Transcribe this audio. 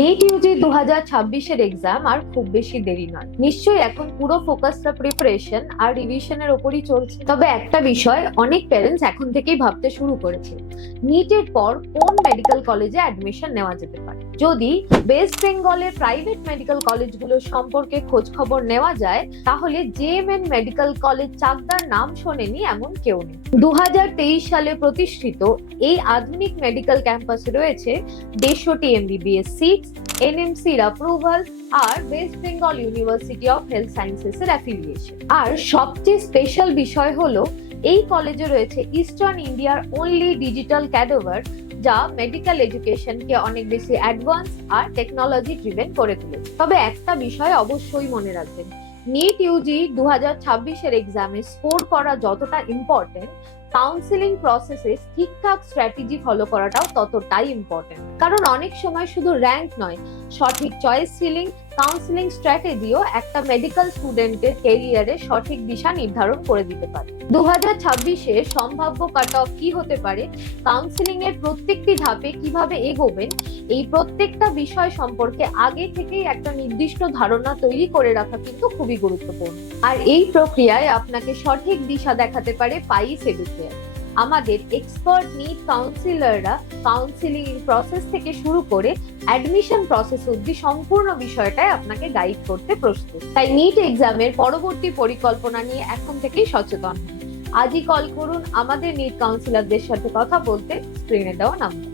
NEET Yuji 2026-এর exam আর খুব বেশি দেরি নয়। নিশ্চয়ই এখন পুরো ফোকাসটা প্রিপারেশন আর রিভিশনের ওপরই চলছে। তবে একটা বিষয় অনেক প্যারেন্টস এখন থেকেই ভাবতে শুরু করেছে, নিটের পর কোন মেডিকেল কলেজে অ্যাডমিশন নেওয়া যেতে পারে। যদি ওয়েস্ট বেঙ্গলের প্রাইভেট মেডিকেল কলেজগুলোর সম্পর্কে খোঁজ খবর নেওয়া যায়, তাহলে জেএমএন মেডিকেল কলেজ চাকদার নাম শোনেনি এমন কেউ নেই। 2023 সালে প্রতিষ্ঠিত এই আধুনিক মেডিকেল ক্যাম্পাসে রয়েছে 150টি এমবিবিএস সিট, এনএমসির অ্যাপ্রুভাল আর West Bengal university of health sciences এর অ্যাফিলিয়েশন। আর সবচেয়ে স্পেশাল বিষয় হলো এই কলেজে রয়েছে ইস্টার্ন ইন্ডিয়ার অনলি ডিজিটাল ক্যাডাভার, যা মেডিকেল এডুকেশনকে অনেক বেশি অ্যাডভান্স আর টেকনোলজি ড্রিভেন করে তুলেছে। তবে একটা বিষয় অবশ্যই মনে রাখবেন, নিট ইউজি 2026-এর এক্সামে স্কোর করা যতটা ইম্পর্টেন্ট, কাউন্সিলিং প্রসেসে ঠিকঠাক স্ট্র্যাটেজি ফলো করাটাও ততটাই ইম্পর্টেন্ট। কারণ অনেক সময় শুধু র্যাঙ্ক নয়, সঠিক চয়েস সিলিং, কাউন্সিলিং স্ট্র্যাটেজিও একটা মেডিকেল স্টুডেন্টের ক্যারিয়ারে সঠিক দিশা নির্ধারণ করে দিতে পারে। 2026-এ সম্ভাব্য কাট অফ কি হতে পারে, কাউন্সিলিং এর প্রত্যেকটি ধাপে কিভাবে এগোবেন, এই প্রত্যেকটা বিষয় সম্পর্কে আগে থেকেই একটা নির্দিষ্ট ধারণা তৈরি করে রাখা কিন্তু খুবই গুরুত্বপূর্ণ। আর এই প্রক্রিয়ায় আপনাকে সঠিক দিশা দেখাতে পারে পাইস এডুকেয়ার। আমাদের এক্সপার্ট নিট কাউন্সিলররা কাউন্সিলিং প্রসেস থেকে শুরু করে অ্যাডমিশন প্রসেস অবধি সম্পূর্ণ বিষয়টাই আপনাকে গাইড করতে প্রস্তুত। তাই নিট এক্সামের পরবর্তী পরিকল্পনা নিয়ে এখন থেকেই সচেতন হন। আজই কল করুন আমাদের নিট কাউন্সিলরদের সাথে কথা বলতে স্ক্রিনে দেওয়া নাম্বার।